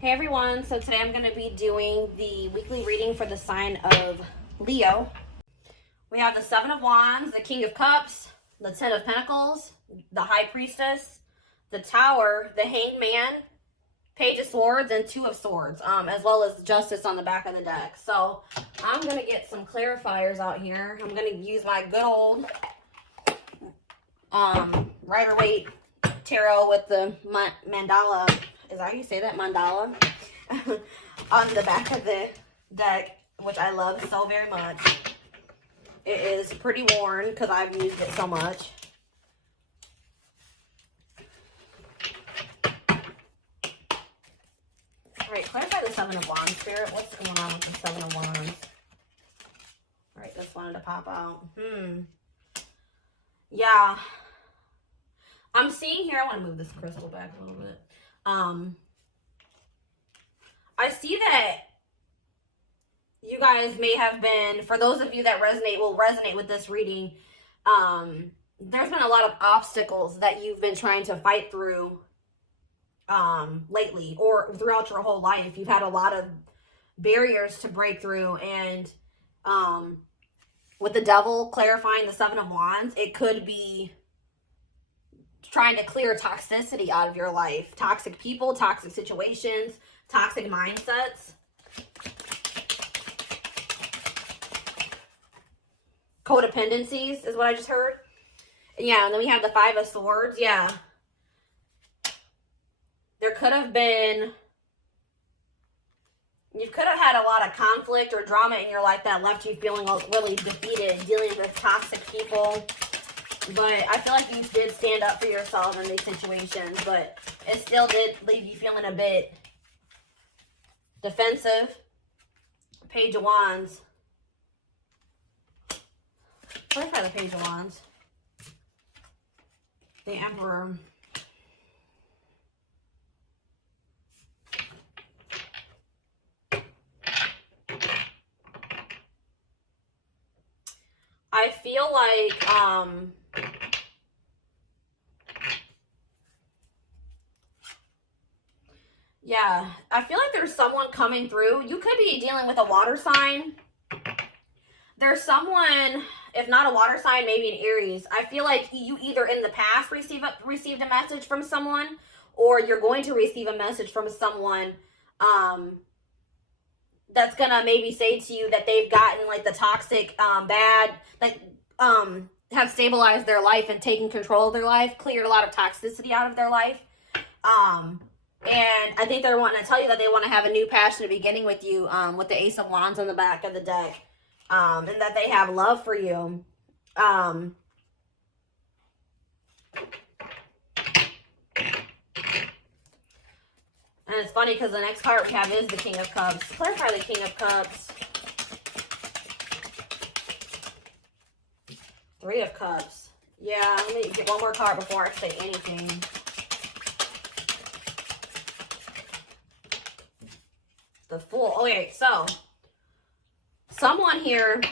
Hey everyone, so today I'm going to be doing the weekly reading for the sign of Leo. We have the Seven of Wands, the King of Cups, the Ten of Pentacles, the High Priestess, the Tower, the Hanged Man, Page of Swords, and Two of Swords, as well as Justice on the back of the deck. So I'm going to get some clarifiers out here. I'm going to use my good old Rider-Waite tarot with the mandala. Is that how you say that? Mandala? On the back of the deck, which I love so very much. It is pretty worn because I've used it so much. Alright, clarify the Seven of Wands, Spirit. What's going on with the Seven of Wands? Alright, just wanted to pop out. Yeah. I'm seeing here, I want to move this crystal back a little bit. I see that you guys may have been, for those of you that will resonate with this reading, there's been a lot of obstacles that you've been trying to fight through lately or throughout your whole life. You've had a lot of barriers to break through, and with the Devil clarifying the Seven of Wands, it could be trying to clear toxicity out of your life. Toxic people, toxic situations, toxic mindsets. Codependencies is what I just heard. Yeah, and then we have the Five of Swords. Yeah. There could have been, you could have had a lot of conflict or drama in your life that left you feeling really defeated, dealing with toxic people. But I feel like you did stand up for yourself in these situations, but it still did leave you feeling a bit defensive. Page of Wands. Clarify the Page of Wands. The Emperor. I feel like, yeah, I feel like there's someone coming through. You could be dealing with a water sign. There's someone, if not a water sign, maybe an Aries. I feel like you either in the past received a message from someone, or you're going to receive a message from someone that's gonna maybe say to you that they've gotten like the toxic, bad, like have stabilized their life and taken control of their life, cleared a lot of toxicity out of their life. And I think they're wanting to tell you that they want to have a new passionate beginning with you, with the Ace of Wands on the back of the deck, and that they have love for you. And it's funny because the next card we have is the King of Cups. Clarify the King of Cups. Three of Cups. Yeah, let me get one more card before I say anything. The Fool. Okay, so someone here.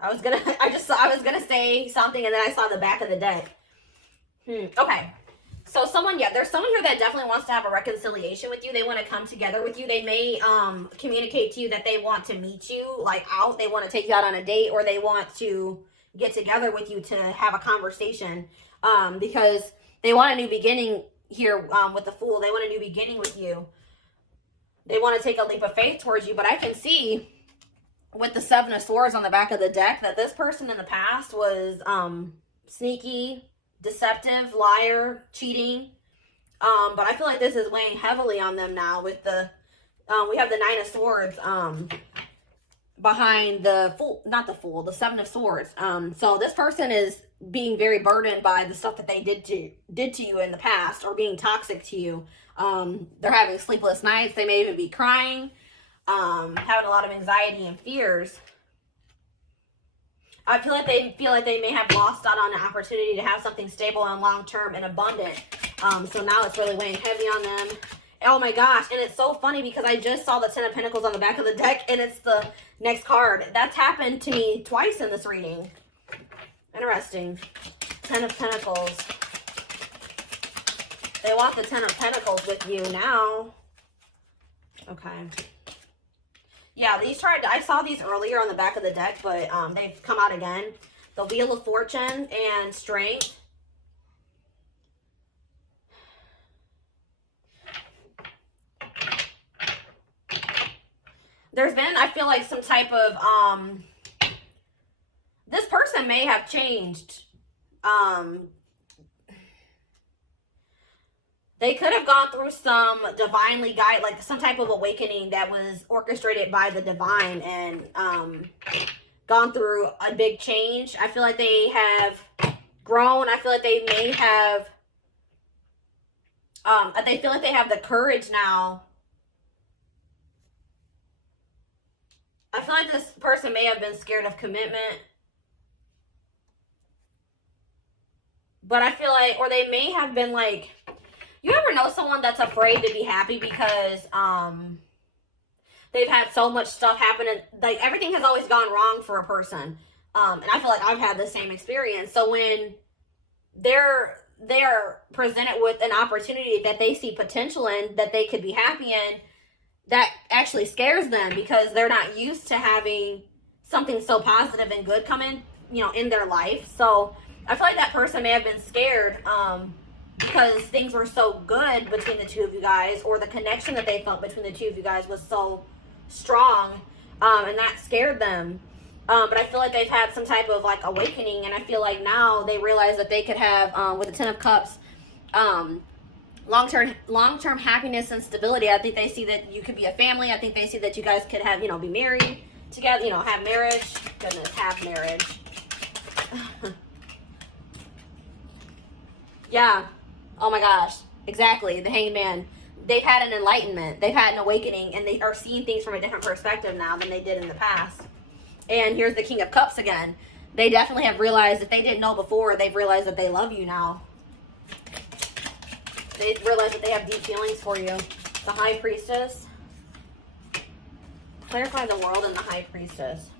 I was gonna say something, and then I saw the back of the deck. Okay. So there's someone here that definitely wants to have a reconciliation with you. They want to come together with you. They may communicate to you that they want to meet you, like out. They want to take you out on a date, or they want to get together with you to have a conversation, because they want a new beginning here with the Fool. They want a new beginning with you. They want to take a leap of faith towards you. But I can see with the Seven of Swords on the back of the deck that this person in the past was sneaky, deceptive, liar, cheating. But I feel like this is weighing heavily on them now with the, we have the Nine of Swords behind the Fool, not the Fool, the Seven of Swords. So this person is being very burdened by the stuff that they did to you in the past, or being toxic to you. They're having sleepless nights. They may even be crying, having a lot of anxiety and fears. I feel like they may have lost out on an opportunity to have something stable and long-term and abundant. So now it's really weighing heavy on them. Oh my gosh. And it's so funny because I just saw the Ten of Pentacles on the back of the deck, and it's the next card. That's happened to me twice in this reading. Interesting. Ten of Pentacles. They want the 10 of Pentacles with you now. Okay. Yeah, these I saw these earlier on the back of the deck, but they've come out again. The Wheel of Fortune and Strength. There's been, I feel like, some type of, this person may have changed. They could have gone through some divinely guided, like some type of awakening that was orchestrated by the divine and gone through a big change. I feel like they have grown. I feel like they may have, they feel like they have the courage now. I feel like this person may have been scared of commitment. But I feel like, or they may have been like, you ever know someone that's afraid to be happy because they've had so much stuff happen and like everything has always gone wrong for a person. And I feel like I've had the same experience. So when they're presented with an opportunity that they see potential in, that they could be happy in, that actually scares them because they're not used to having something so positive and good come in, you know, in their life. So I feel like that person may have been scared because things were so good between the two of you guys, or the connection that they felt between the two of you guys was so strong, and that scared them. But I feel like they've had some type of like awakening, and I feel like now they realize that they could have, with the 10 of Cups, long-term happiness and stability. I think they see that you could be a family. I think they see that you guys could have, you know, be married together, you know, have marriage. Goodness, have marriage. Yeah. Oh my gosh. Exactly. The Hanged Man. They've had an enlightenment. They've had an awakening, and they are seeing things from a different perspective now than they did in the past. And here's the King of Cups again. They definitely have realized, if they didn't know before, they've realized that they love you now. They realize that they have deep feelings for you. The High Priestess. Clarify the world and the High Priestess.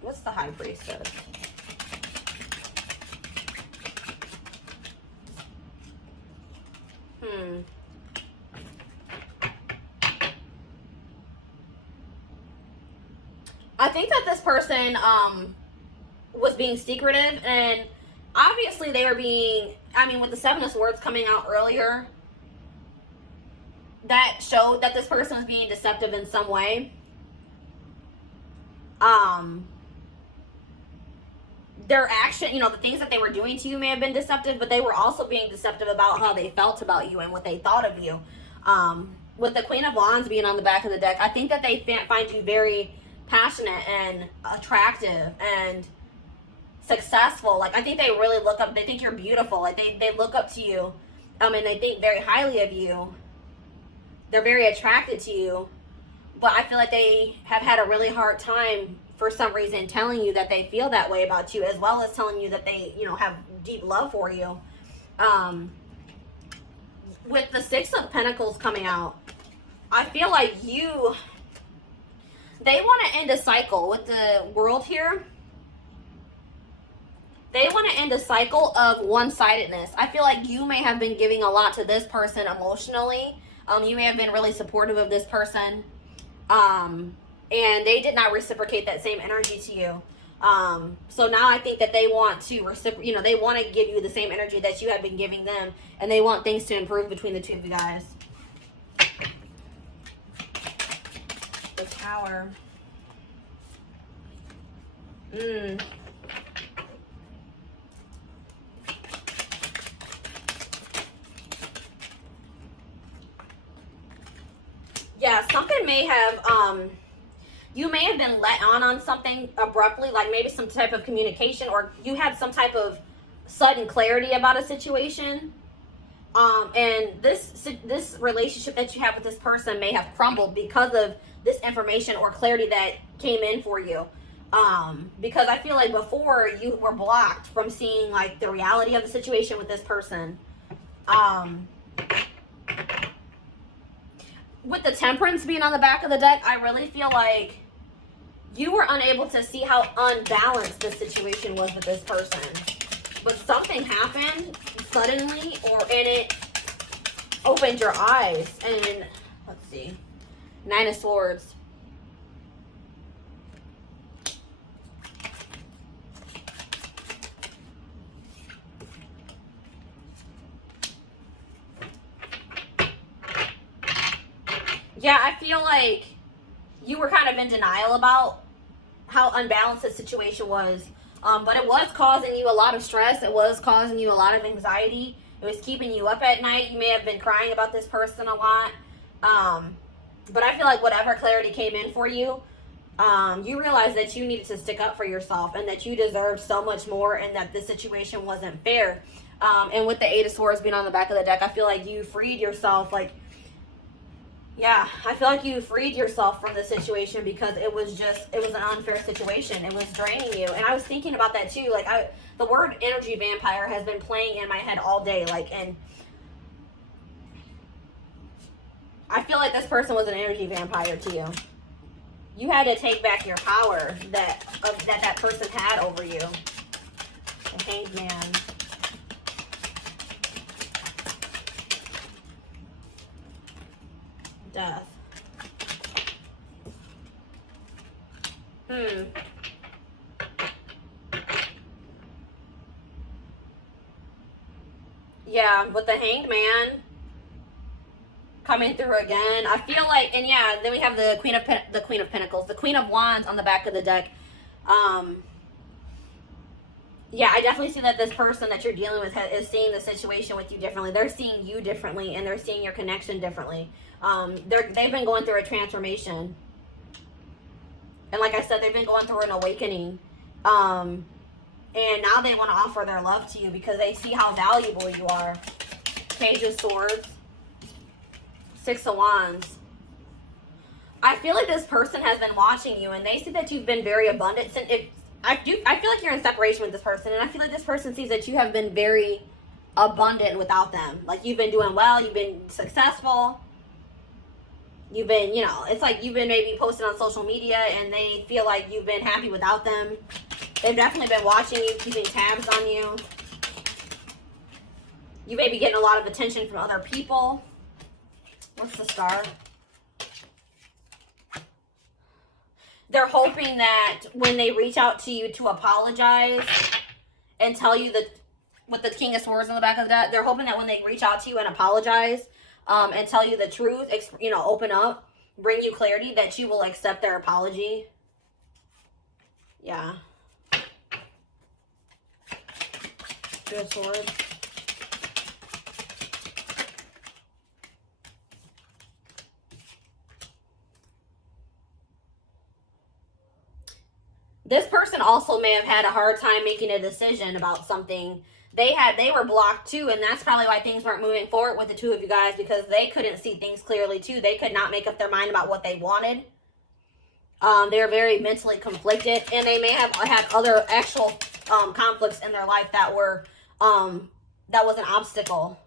What's the High Priestess? I think that this person was being secretive, and obviously they were being, I mean, with the 7 of Swords coming out earlier, that showed that this person was being deceptive in some way. Their action, you know, the things that they were doing to you may have been deceptive, but they were also being deceptive about how they felt about you and what they thought of you. With the Queen of Wands being on the back of the deck, I think that they find you very passionate and attractive and successful. Like, I think they really look up, they think you're beautiful. Like, they look up to you, and they think very highly of you. They're very attracted to you, but I feel like they have had a really hard time for some reason telling you that they feel that way about you, as well as telling you that they, you know, have deep love for you. With the 6 of Pentacles coming out, I feel like they want to end a cycle. With the World here, they want to end a cycle of one-sidedness. I feel like you may have been giving a lot to this person emotionally. You may have been really supportive of this person. And they did not reciprocate that same energy to you. So now I think that they want to reciprocate, you know, they want to give you the same energy that you have been giving them, and they want things to improve between the two of you guys. The Tower. Yeah, something may have, you may have been let on something abruptly, like maybe some type of communication, or you had some type of sudden clarity about a situation. And this relationship that you have with this person may have crumbled because of this information or clarity that came in for you. Because I feel like before you were blocked from seeing like the reality of the situation with this person. With the Temperance being on the back of the deck, I really feel like You were unable to see how unbalanced the situation was with this person. But something happened suddenly, and it opened your eyes. And let's see. 9 of Swords. Yeah, I feel like you were kind of in denial about how unbalanced the situation was. But it was causing you a lot of stress. It was causing you a lot of anxiety. It was keeping you up at night. You may have been crying about this person a lot. But I feel like whatever clarity came in for you, you realized that you needed to stick up for yourself and that you deserved so much more and that this situation wasn't fair. And with the 8 of Swords being on the back of the deck, I feel like you freed yourself. Like, yeah, I feel like you freed yourself from the situation because it was an unfair situation. It was draining you. And I was thinking about that too. Like, the word energy vampire has been playing in my head all day. Like, and I feel like this person was an energy vampire to you. You had to take back your power that person had over you. The Hanged Man. Death. Yeah, with the Hanged Man coming through again, I feel like, and yeah, then we have the Queen of Pentacles, the Queen of Wands on the back of the deck. Yeah, I definitely see that this person that you're dealing with is seeing the situation with you differently. They're seeing you differently, and they're seeing your connection differently. They've been going through a transformation. And like I said, they've been going through an awakening. And now they want to offer their love to you because they see how valuable you are. Page of Swords. 6 of Wands. I feel like this person has been watching you, and they see that you've been very abundant. I feel like you're in separation with this person, and I feel like this person sees that you have been very abundant without them. Like, you've been doing well, you've been successful. You've been, you know, it's like you've been maybe posting on social media and they feel like you've been happy without them. They've definitely been watching you, keeping tabs on you. You may be getting a lot of attention from other people. What's the Star? They're hoping that when they reach out to you to apologize and tell you that, with the King of Swords on the back of that, they're hoping that when they reach out to you and apologize, and tell you the truth, you know, open up, bring you clarity, that you will accept their apology. Yeah. Good Swords. This person also may have had a hard time making a decision about something. They were blocked too, and that's probably why things weren't moving forward with the two of you guys, because they couldn't see things clearly too. They could not make up their mind about what they wanted. They were very mentally conflicted, and they may have had other actual conflicts in their life that were that was an obstacle.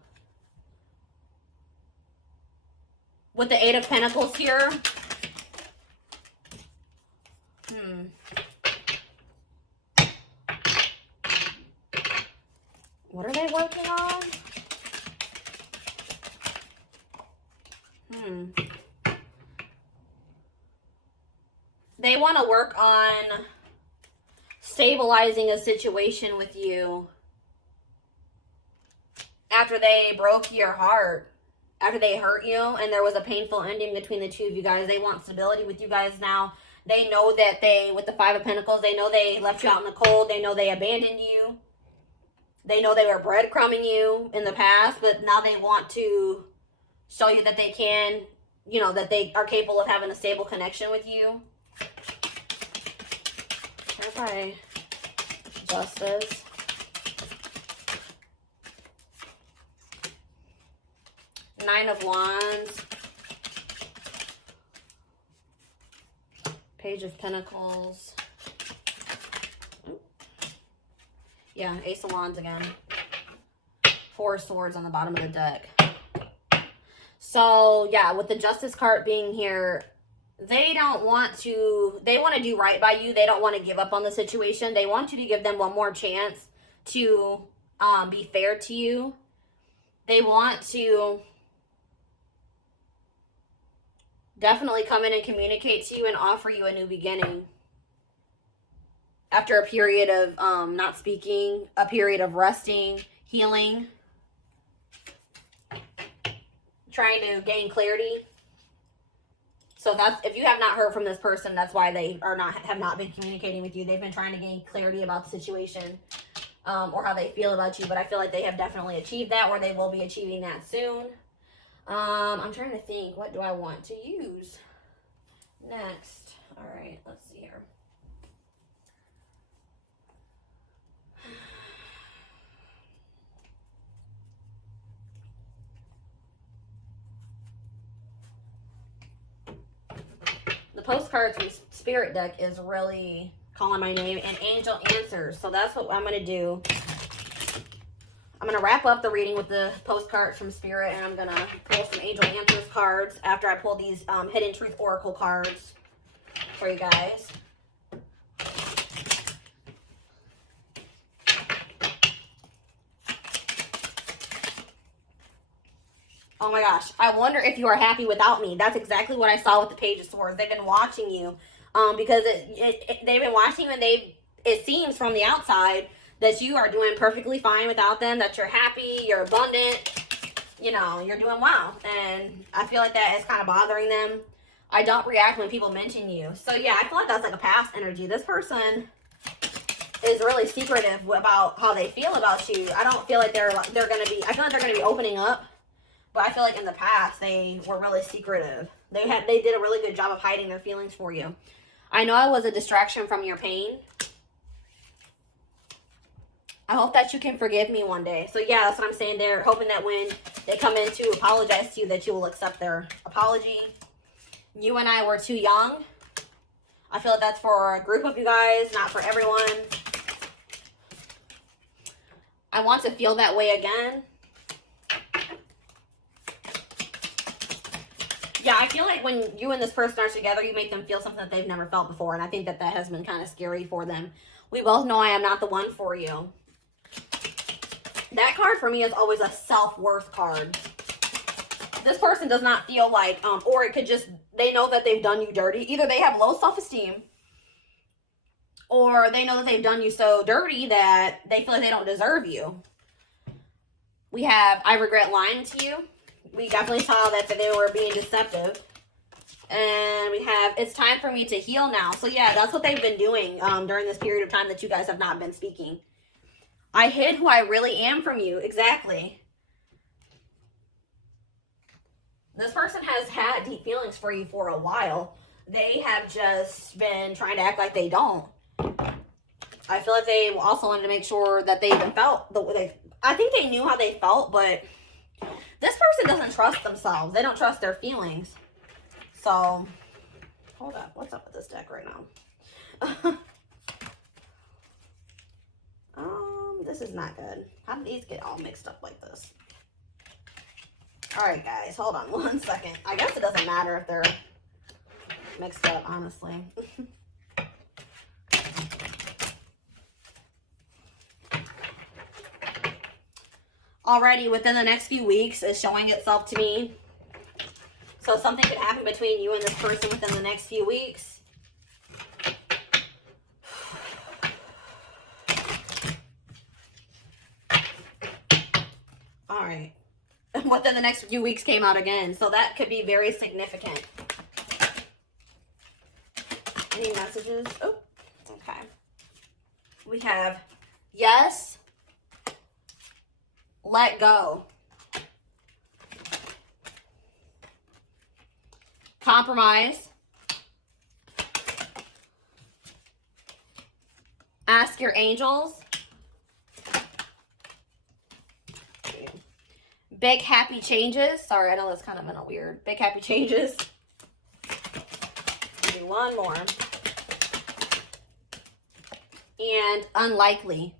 With the 8 of Pentacles here. What are they working on? They want to work on stabilizing a situation with you after they broke your heart, after they hurt you, and there was a painful ending between the two of you guys. They want stability with you guys now. They know that with the 5 of Pentacles, they know they left you out in the cold. They know they abandoned you. They know they were breadcrumbing you in the past, but now they want to show you that they can, you know, that they are capable of having a stable connection with you. Okay. Justice. Nine of Wands. Page of Pentacles. Yeah, Ace of Wands again. 4 Swords on the bottom of the deck. So, yeah, with the Justice card being here, they don't want to, they want to do right by you. They don't want to give up on the situation. They want you to give them one more chance to be fair to you. They want to definitely come in and communicate to you and offer you a new beginning. After a period of not speaking, a period of resting, healing, trying to gain clarity. So that's, if you have not heard from this person, that's why they have not been communicating with you. They've been trying to gain clarity about the situation or how they feel about you. But I feel like they have definitely achieved that, or they will be achieving that soon. I'm trying to think, what do I want to use next? All right, let's see here. The postcards from Spirit deck is really calling my name, and Angel Answers. So that's what I'm going to do. I'm going to wrap up the reading with the postcards from Spirit, and I'm going to pull some Angel Answers cards after I pull these Hidden Truth Oracle cards for you guys. Oh my gosh, I wonder if you are happy without me. That's exactly what I saw with the Page of Swords. They've been watching you because they've been watching you, and it seems from the outside that you are doing perfectly fine without them, that you're happy, you're abundant, you know, you're doing well. And I feel like that is kind of bothering them. I don't react when people mention you. So yeah, I feel like that's like a past energy. This person is really secretive about how they feel about you. I don't feel like they're going to be, I feel like they're going to be opening up. But I feel like in the past, they were really secretive. They did a really good job of hiding their feelings for you. I know I was a distraction from your pain. I hope that you can forgive me one day. So yeah, that's what I'm saying. They're hoping that when they come in to apologize to you, that you will accept their apology. You and I were too young. I feel like that's for a group of you guys, not for everyone. I want to feel that way again. Yeah, I feel like when you and this person are together, you make them feel something that they've never felt before. And I think that that has been kind of scary for them. We both know I am not the one for you. That card for me is always a self-worth card. This person does not feel like, or it could just, they know that they've done you dirty. Either they have low self-esteem, or they know that they've done you so dirty that they feel like they don't deserve you. We have, I regret lying to you. We definitely saw that they were being deceptive. And we have, it's time for me to heal now. So yeah, that's what they've been doing during this period of time that you guys have not been speaking. I hid who I really am from you. Exactly. This person has had deep feelings for you for a while. They have just been trying to act like they don't. I feel like they also wanted to make sure that they even felt the way I think they knew how they felt, but this person doesn't trust themselves. They don't trust their feelings. So, hold up. What's up with this deck right now? This is not good. How did these get all mixed up like this? All right, guys. Hold on one second. I guess it doesn't matter if they're mixed up, honestly. Already within the next few weeks is showing itself to me. So something could happen between you and this person within the next few weeks. All right. Within the next few weeks came out again. So that could be very significant. Any messages? Oh, okay. We have yes. Let go. Compromise. Ask your angels. Big happy changes. Sorry, I know that's kind of been a weird. Big happy changes. Do one more. And unlikely.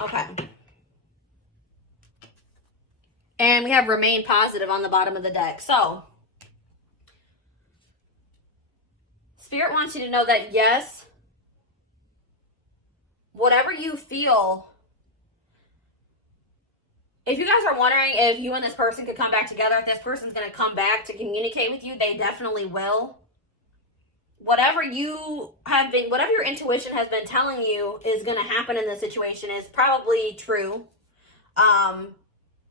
Okay. And we have remain positive on the bottom of the deck. So, Spirit wants you to know that, yes, whatever you feel, if you guys are wondering if you and this person could come back together, if this person's going to come back to communicate with you, they definitely will. Whatever you have been, whatever your intuition has been telling you is going to happen in this situation is probably true.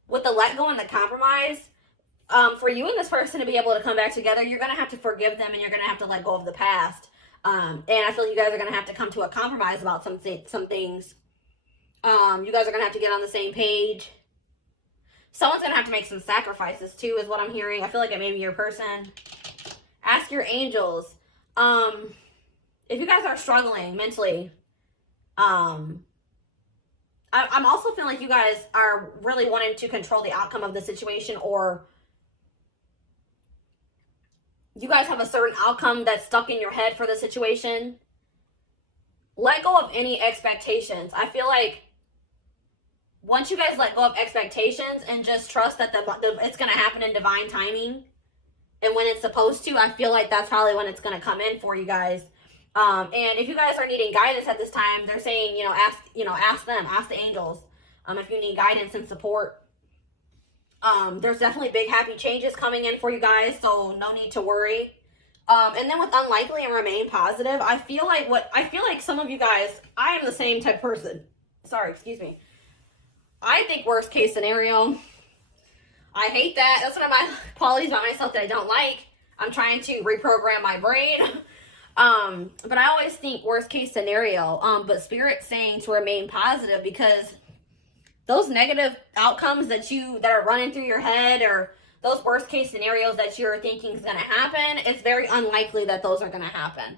With the let go and the compromise, for you and this person to be able to come back together, you're going to have to forgive them and you're going to have to let go of the past. And I feel you guys are going to have to come to a compromise about some things. You guys are going to have to get on the same page. Someone's going to have to make some sacrifices too, is what I'm hearing. I feel like it may be your person. Ask your angels. If you guys are struggling mentally, I'm also feeling like you guys are really wanting to control the outcome of the situation, or you guys have a certain outcome that's stuck in your head for the situation. Let go of any expectations. I feel like once you guys let go of expectations and just trust that it's going to happen in divine timing, and when it's supposed to, I feel like that's probably when it's going to come in for you guys. And if you guys are needing guidance at this time, they're saying, ask them, ask the angels. If you need guidance and support, there's definitely big happy changes coming in for you guys, so no need to worry. And then with unlikely and remain positive, I feel like some of you guys, I am the same type person. Sorry, excuse me. I think worst case scenario. I hate that. That's one of my qualities about myself that I don't like. I'm trying to reprogram my brain. But I always think worst case scenario. But Spirit's saying to remain positive, because those negative outcomes that are running through your head, or those worst case scenarios that you're thinking is going to happen, it's very unlikely that those are going to happen.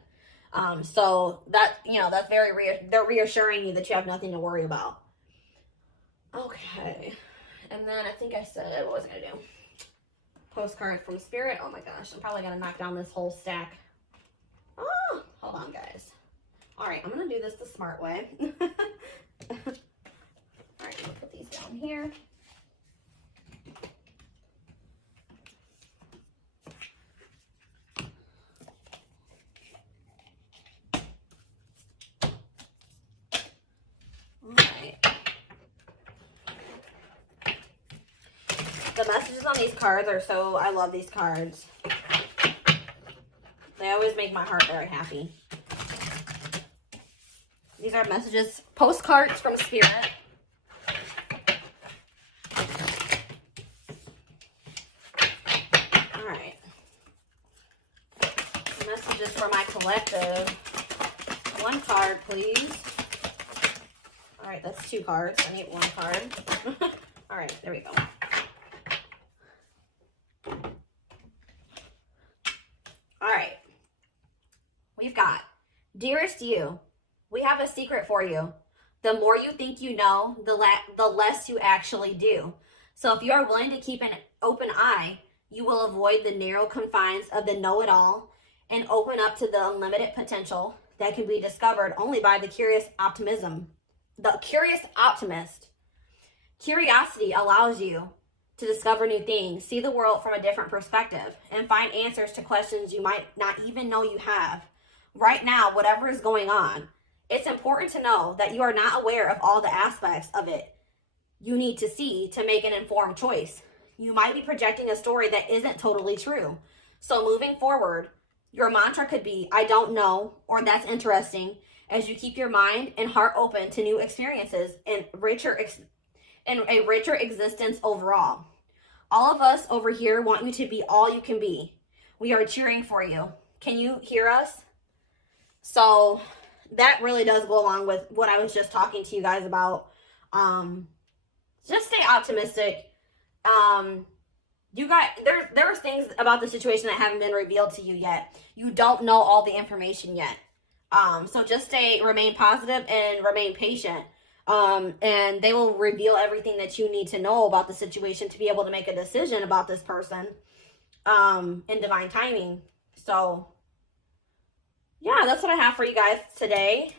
So that, that's they're reassuring you that you have nothing to worry about. Okay. And then I think I said, what was I going to do? Postcards from Spirit. Oh my gosh, I'm probably going to knock down this whole stack. Oh, hold on, guys. All right, I'm going to do this the smart way. All right, I'm going to put these down here. All right. The messages on these cards are I love these cards. They always make my heart very happy. These are messages, postcards from Spirit. All right. Messages for my collective. One card, please. All right, that's 2 cards. I need 1 card. All right, there we go. All right. We've got, dearest you, we have a secret for you. The more you think you know, the less you actually do. So if you are willing to keep an open eye, you will avoid the narrow confines of the know-it-all and open up to the unlimited potential that can be discovered only by the curious optimism. The curious optimist. Curiosity allows you to discover new things, see the world from a different perspective, and find answers to questions you might not even know you have. Right now, whatever is going on, it's important to know that you are not aware of all the aspects of it you need to see to make an informed choice. You might be projecting a story that isn't totally true. So moving forward, your mantra could be, I don't know, or that's interesting, as you keep your mind and heart open to new experiences and a richer existence overall. All of us over here want you to be all you can be. We are cheering for you. Can you hear us? So that really does go along with what I was just talking to you guys about. Just stay optimistic. You guys, there's things about the situation that haven't been revealed to you yet. You don't know all the information yet. So just remain positive and remain patient. And they will reveal everything that you need to know about the situation to be able to make a decision about this person, in divine timing. So yeah, that's what I have for you guys today.